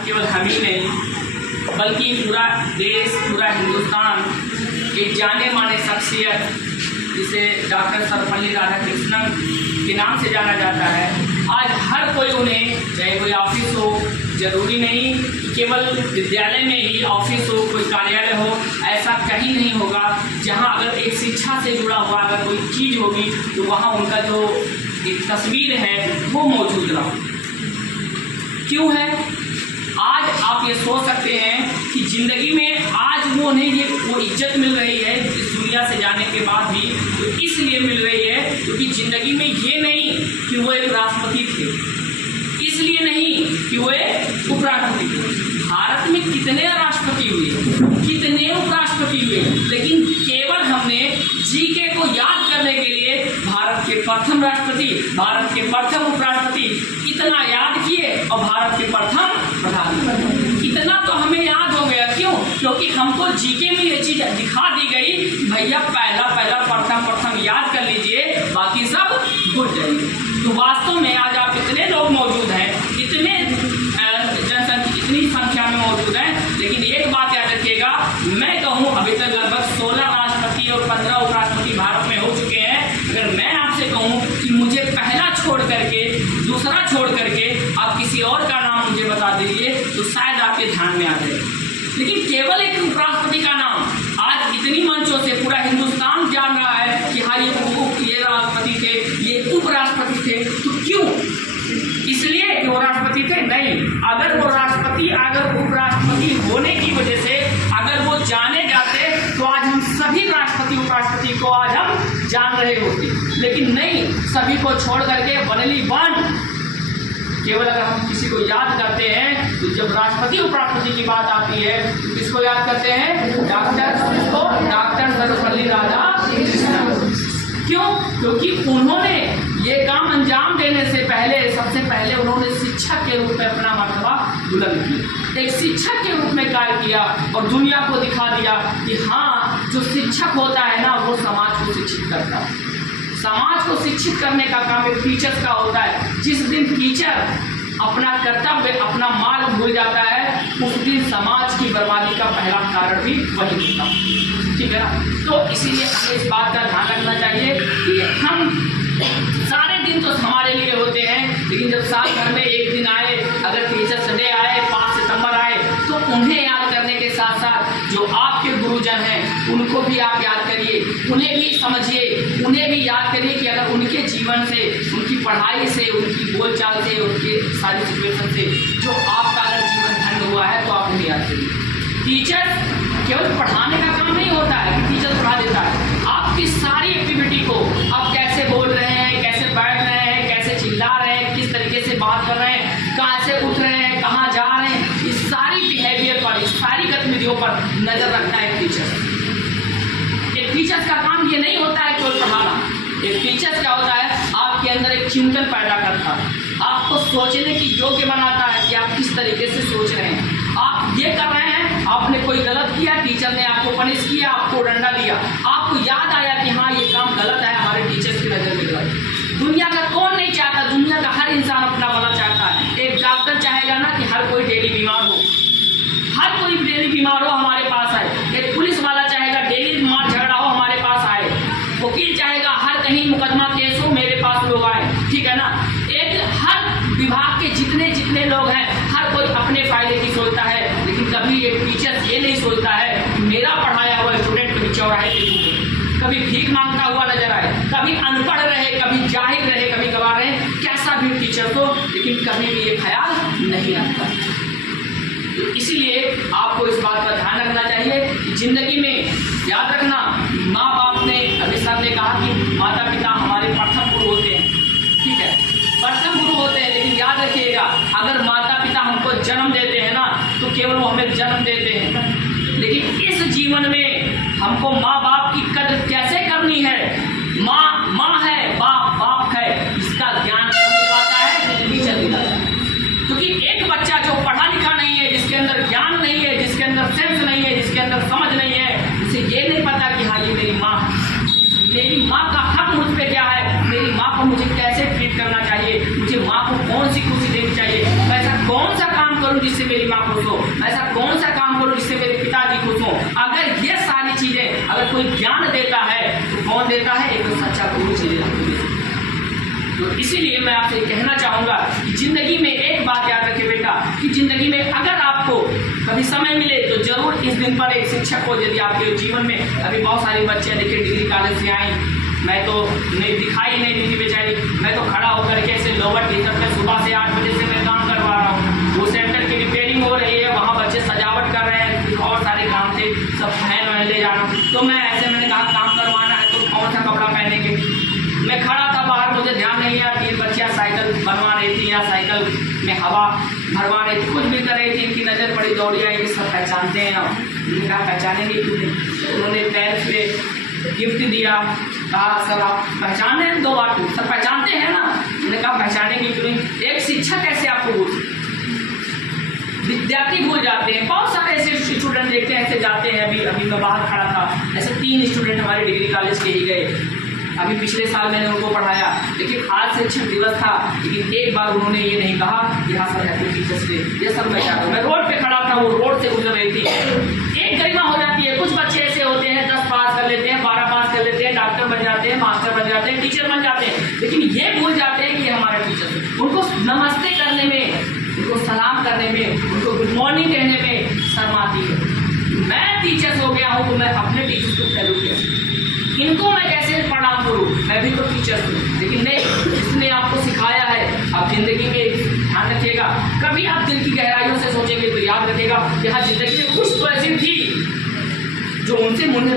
केवल हम ही नहीं बल्कि पूरा देश, पूरा हिंदुस्तान एक जाने माने शख्सियत जिसे डॉक्टर सर्वपल्ली राधाकृष्णन के नाम से जाना जाता है, आज हर कोई उन्हें, चाहे कोई ऑफिस हो, जरूरी नहीं केवल विद्यालय में ही ऑफिस हो, कोई कार्यालय हो, ऐसा कहीं नहीं होगा जहां अगर एक शिक्षा से जुड़ा हुआ अगर कोई चीज़ होगी तो वहां उनका जो एक तस्वीर है वो मौजूद रहा। क्यों है? आज आप ये सोच सकते हैं कि ज़िंदगी में आज वो उन्हें वो इज्जत मिल रही है इस दुनिया से जाने के बाद भी, तो इसलिए मिल रही है क्योंकि ज़िंदगी में ये नहीं कि वो एक राष्ट्रपति थे, इसलिए नहीं कि वो एक उपराष्ट्रपति थे। भारत में कितने राष्ट्रपति हुए, कितने उपराष्ट्रपति हुए, लेकिन केवल हमने जीके को याद करने के लिए भारत के प्रथम राष्ट्रपति, भारत के प्रथम उपराष्ट्रपति इतना याद किए और भारत के प्रथम प्रधानमंत्री, इतना तो हमें याद हो गया। क्यों? क्योंकि हमको जीके में ये चीज दिखा दी गई, भैया पहला प्रथम याद कर लीजिए, बाकी सब भूल जाइए। तो वास्तव में आज आप इतने लोग मौजूद हैं, इतने जनसंख्या इतनी संख्या में मौजूद हैं, लेकिन एक बात याद रखिएगा, मैं कहूँ अभी तक लगभग 16 राष्ट्रपति और 15 उपराष्ट्रपति भारत में हो चुके हैं। अगर मैं आपसे कहूँ कि मुझे पहला छोड़ करके, दूसरा छोड़ करके आप किसी और का नाम मुझे बता दीजिए तो शायद आपके ध्यान में आ जाए, लेकिन केवल एक उपराष्ट्रपति का नाम आज इतनी मंचों से पूरा हिंदुस्तान जान रहा है कि हाँ ये राष्ट्रपति थे, ये उपराष्ट्रपति थे। तो क्यों? इसलिए कि वो राष्ट्रपति थे? नहीं, अगर वो राष्ट्रपति, अगर उपराष्ट्रपति होने की वजह से अगर वो जाने जाते तो आज हम सभी राष्ट्रपति उपराष्ट्रपति को आज हम जान रहे होते, लेकिन नहीं, सभी को छोड़ करके ओनली वन। केवल अगर हम किसी को याद करते हैं तो जब राष्ट्रपति उपराष्ट्रपति की बात आती है तो किसको याद करते हैं? डॉक्टर सर्वपल्ली राधाकृष्णन। क्यों? क्योंकि उन्होंने ये काम अंजाम देने से पहले, सबसे पहले उन्होंने शिक्षक के रूप में अपना मर्तबा बुलंद किया, एक शिक्षक के रूप में कार्य किया और दुनिया को दिखा दिया कि हाँ, जो शिक्षक होता है ना वो समाज को शिक्षित करता है। समाज को शिक्षित करने का काम एक टीचर का होता है। जिस दिन टीचर अपना कर्तव्य, अपना मार्ग भूल जाता है, उस दिन समाज की बर्बादी का पहला कारण भी वही होता है। ठीक है ना? तो इसीलिए हमें इस बात का ध्यान रखना चाहिए कि हम सारे दिन तो हमारे लिए होते हैं, लेकिन जब साल भर में एक दिन आए, अगर टीचर्स डे आए, 5 सितंबर आए, तो उन्हें याद करने के साथ साथ जो आपके गुरुजन हैं उनको भी आप याद करिए, उन्हें भी समझिए, उन्हें भी याद करिए कि अगर उनके जीवन से, उनकी पढ़ाई से, उनकी बोलचाल से, उनके सारी सिचुएशन से जो आपका अगर जीवन धन्य हुआ है तो आप उन्हें याद करिए। टीचर केवल पढ़ाने का काम नहीं होता है कि टीचर पढ़ा देता है, आपकी सारी एक्टिविटी को आप कैसे बोल रहे हैं, कैसे बैठ रहे हैं, कैसे चिल्ला रहे हैं, किस तरीके से बात कर रहे हैं, कहाँ से उठ रहे हैं, कहाँ जा रहे हैं, इस सारी बिहेवियर पर, इस सारी गतिविधियों पर नजर रखना है एक टीचर का काम ये नहीं होता है केवल पढ़ाना। एक टीचर क्या होता है? आपके अंदर एक चिंतन पैदा करता है, आपको सोचने की योग्य बनाता है कि आप किस तरीके से सोच रहे हैं। आप ये कर रहे हैं, आपने कोई गलत किया, टीचर ने आपको पनिश किया, आपको डंडा दिया, आपको याद आया कि हाँ ये काम गलत है, हमारे टीचर्स की नजर में गलत। दुनिया का कौन नहीं चाहता? दुनिया का हर इंसान अपना भला चाहता है। एक डॉक्टर चाहेगा ना कि हर कोई डेली बीमार हो, हर कोई डेली बीमार हो हमारे पास आए। एक पुलिस वाला चाहेगा डेली मार झगड़ा हो हमारे पास आए। वकील चाहेगा हर कहीं मुकदमा केस हो मेरे पास लोग आए। ठीक है ना? एक हर विभाग के जितने लोग हैं, हर कोई अपने फायदे की सोचता है, लेकिन कभी एक टीचर ये नहीं सोचता है कि मेरा पढ़ाया हुआ स्टूडेंट कभी चौराहे पे घूमे, कभी भीख मांगता हुआ नजर आए, कभी अनपढ़ रहे, कभी जाहिल रहे, कभी गवार रहे, कैसा भी टीचर तो, लेकिन कभी भी ये ख्याल नहीं रखता। तो इसीलिए आपको इस बात का ध्यान रखना चाहिए कि जिंदगी में याद रखना, माँ बाप ने, अभी सर ने कहा कि माता पिता हमारे प्रथम गुरु होते हैं। ठीक है, प्रथम गुरु होते हैं, लेकिन याद रखिएगा अगर माता पिता हमको जन्म देते हैं ना तो केवल वो हमें जन्म देते हैं, लेकिन इस जीवन में हमको माँ बाप की कदर कैसे करनी है, माँ है, बाप है, इसका ज्ञान कौन दिलाता है? टीचर दिलाता है। क्योंकि एक बच्चा जो पढ़ा लिखा नहीं है, जिसके अंदर ज्ञान नहीं है, जिसके अंदर सेंस नहीं है, जिसके अंदर समझ नहीं है, उसे ये नहीं पता कि हाँ ये मेरी माँ, मेरी माँ का हक मुझ पे क्या है, मेरी माँ को मुझे कैसे ट्रीट करना चाहिए, मुझे माँ को कौन सी खुशी देनी चाहिए, मैं ऐसा कौन सा काम करूँ करूं जिससे मेरी माँ खुश हो, ऐसा कौन सा काम करूं जिससे मेरे पिताजी खुश हो। अगर ये सारी चीजें अगर कोई ज्ञान देता है तो कौन देता है? एक तो सच्चा गुरु चाहिए। तो इसीलिए मैं आपसे कहना चाहूंगा कि जिंदगी में एक बात याद रखिए बेटा, कि जिंदगी में अगर आपको कभी समय मिले तो जरूर इस दिन पर एक शिक्षक को, यदि आपके जीवन में अभी बहुत सारी बच्चे देखिए डिग्री कॉलेज से आई, मैं तो नहीं दिखाई नहीं दी थी बेचारी, मैं तो खड़ा होकर के ऐसे लोवर टी शर्ट में सुबह से 8 बजे से मैं काम करवा रहा हूँ। वो सेंटर की रिपेयरिंग हो रही है, वहाँ बच्चे सजावट कर रहे हैं, और सारे काम थे, सब फैन वैन ले जा रहा हूँ। तो मैं ऐसे मैंने कहा काम करवाना है तो कौन सा कपड़ा पहनेंगे। मैं खड़ा था बाहर, मुझे ध्यान नहीं आया, 3 बच्चियाँ साइकिल बनवा रही थी या साइकिल में हवा भरवा रही थी, कुछ भी कर रही थी। इनकी नज़र पड़ी, दौड़ी आई कि सब पहचानते हैं। मैंने कहा पहचानेंगे क्यों नहीं। उन्होंने पैर पे गिफ्ट दिया, कहा सर आप पहचान रहे हैं, 2 बार सब पहचानते हैं ना। मैंने कहा पहचानेंगे क्यों नहीं। एक शिक्षक कैसे आपको भूल, विद्यार्थी भूल जाते हैं। बहुत सारे ऐसे स्टूडेंट देखते हैं, ऐसे जाते हैं। अभी मैं बाहर खड़ा था, ऐसे 3 स्टूडेंट हमारे डिग्री कॉलेज के ही गए। अभी पिछले साल मैंने उनको पढ़ाया, लेकिन आज शिक्षक दिवस था, लेकिन एक बार उन्होंने ये नहीं कहा कि हाँ सर हैप्पी टीचर्स डे, ये सब मैं चाहता हूँ। मैं रोड पे खड़ा था, वो रोड से गुजर रही थी। एक गरिमा हो जाती है। कुछ बच्चे ऐसे होते हैं 10 पास कर लेते हैं, 12 पास कर लेते हैं, डॉक्टर बन जाते हैं, मास्टर बन जाते हैं, टीचर बन जाते हैं, लेकिन ये भूल जाते हैं कि हमारे टीचर। उनको नमस्ते करने में, उनको सलाम करने में, उनको गुड मॉर्निंग कहने में शर्म आती है। मैं टीचर्स हो गया हूँ तो मैं अपने टीचर्स को फैलू कैसे, इनको मैं कैसे प्रणाम करूँ, मैं भी तो टीचर हूँ। लेकिन नहीं, इसने आपको सिखाया है। आप जिंदगी में ध्यान रखिएगा, कभी आप दिल की गहराइयों से सोचेंगे तो याद रखिएगा कि हाँ जिंदगी में कुछ तो ऐसी थी जो उनसे मुझे